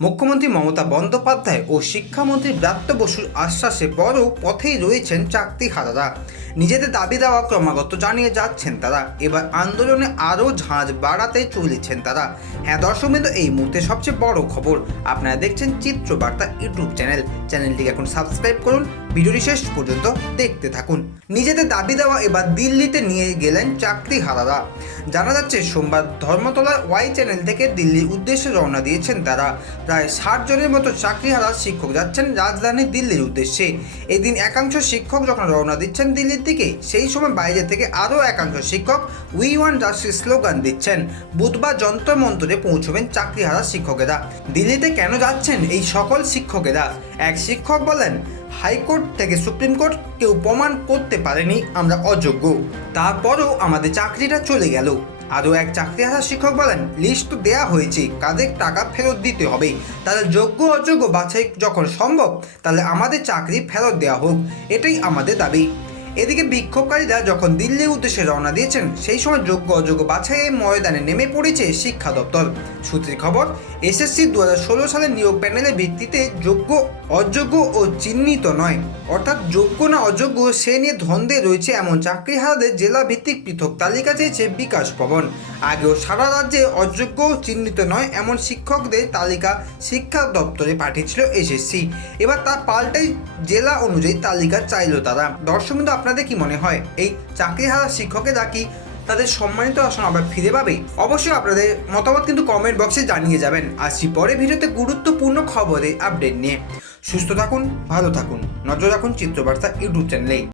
মুখ্যমন্ত্রী মমতা বন্দ্যোপাধ্যায় ও শিক্ষামন্ত্রী ব্রাত্য বসুর আশ্বাসে বড় পথেই রয়েছেন চাকরিহারারা নিজেদের দাবি দেওয়া ক্রমাগত জানিয়ে যাচ্ছেন তারা। এবার আন্দোলনে আরও ঝাঁজ বাড়াতে চলেছেন তারা। হ্যাঁ দর্শক বিন্দু এই মুহূর্তে সবচেয়ে বড় খবর আপনারা দেখছেন চিত্রবার্তা ইউটিউব চ্যানেল। চ্যানেলটিকে এখন সাবস্ক্রাইব করুন, ভিডিওটি শেষ পর্যন্ত দেখতে থাকুন। নিজেদের দাবি দেওয়া এবার দিল্লিতে নিয়ে গেলেন চাকরি হারারা। জানা যাচ্ছে, সোমবার ধর্মতলার ওয়াই চ্যানেল থেকে দিল্লির উদ্দেশ্যে রওনা দিয়েছেন তারা। প্রায় ষাট জনের মতো চাকরিহারা শিক্ষক যাচ্ছেন রাজধানী দিল্লির উদ্দেশ্যে। এদিন একাংশ শিক্ষক যখন রওনা দিচ্ছেন দিল্লির দিকে, সেই সময় বাইরে থেকে আরও একাংশ শিক্ষক উই ওয়ান রাষ্ট্রের স্লোগান দিচ্ছেন, বুধবার যন্ত্র মন্ত্রে পৌঁছবেন চাকরি চাকরিহারা শিক্ষকেরা। দিল্লিতে কেন যাচ্ছেন এই সকল শিক্ষকেরা? এক শিক্ষক বলেন, হাইকোর্ট থেকে সুপ্রিম কোর্ট কেউ প্রমাণ করতে পারেনি, আমরা অযোগ্য। তারপরও আমাদের চাকরিটা চলে গেল। আরও এক চাকরি আসা শিক্ষক বলেন, লিস্ট তো দেয়া হয়েছে কাদের টাকা ফেরত দিতে হবে। তাহলে যোগ্য অযোগ্য বাছাই যখন সম্ভব, তাহলে আমাদের চাকরি ফেরত দেওয়া হোক। এটাই আমাদের দাবি। এদিকে বিক্ষোভকারীরা যখন দিল্লির উদ্দেশ্যে রওনা দিয়েছেন, সেই সময় যোগ্য অযোগ্য বাছাইয়ের ময়দানে নেমে পড়েছে শিক্ষা দপ্তর। সূত্রের খবর, এসএসসি দু ষোলো সালের নিয়োগ প্যানেলের ভিত্তিতে যোগ্য, অযোগ্য ও চিহ্নিত নয়। অর্থাৎ যোগ্য না অযোগ্য, সে নিয়ে ধন্দে রয়েছে এমন চাকরিহারাদের জেলা ভিত্তিক পৃথক তালিকা চেয়েছে বিকাশ ভবন। আগেও সারা রাজ্যে অযোগ্য চিহ্নিত নয়, এমন শিক্ষকদের তালিকা শিক্ষা দপ্তরে পাঠিয়েছিল এসএসসি। এবার তার পাল্টাই জেলা অনুযায়ী তালিকা চাইলো তারা। দর্শক কিন্তু আপনাদের কি মনে হয়? এই চাকরিহারা শিক্ষকেরা কি তাদের সম্মানিত আসন আবার ফিরে পাবে? অবশ্যই আপনাদের মতামত কিন্তু কমেন্ট বক্সে জানিয়ে যাবেন। আসছি পরে ভিডিওতে গুরুত্বপূর্ণ খবরে আপডেট নিয়ে। সুস্থ থাকুন, ভালো থাকুন। নজর রাখুন চিত্রবার্তা ইউটিউব চ্যানেলে